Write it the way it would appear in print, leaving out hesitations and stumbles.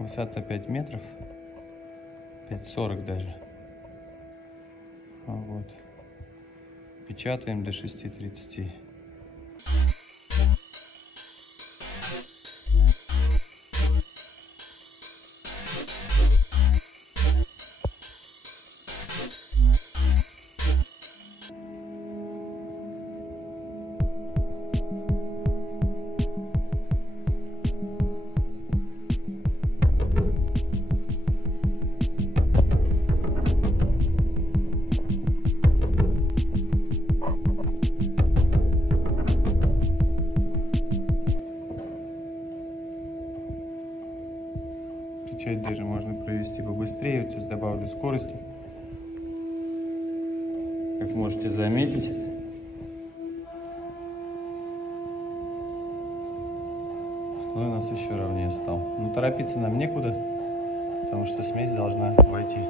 Высота 5 метров, 5,40 даже. Вот. Печатаем до 6:30. Печать даже можно провести побыстрее. Вот сейчас добавлю скорости. Как можете заметить, слой у нас еще ровнее стал. Но торопиться нам некуда, потому что смесь должна войти.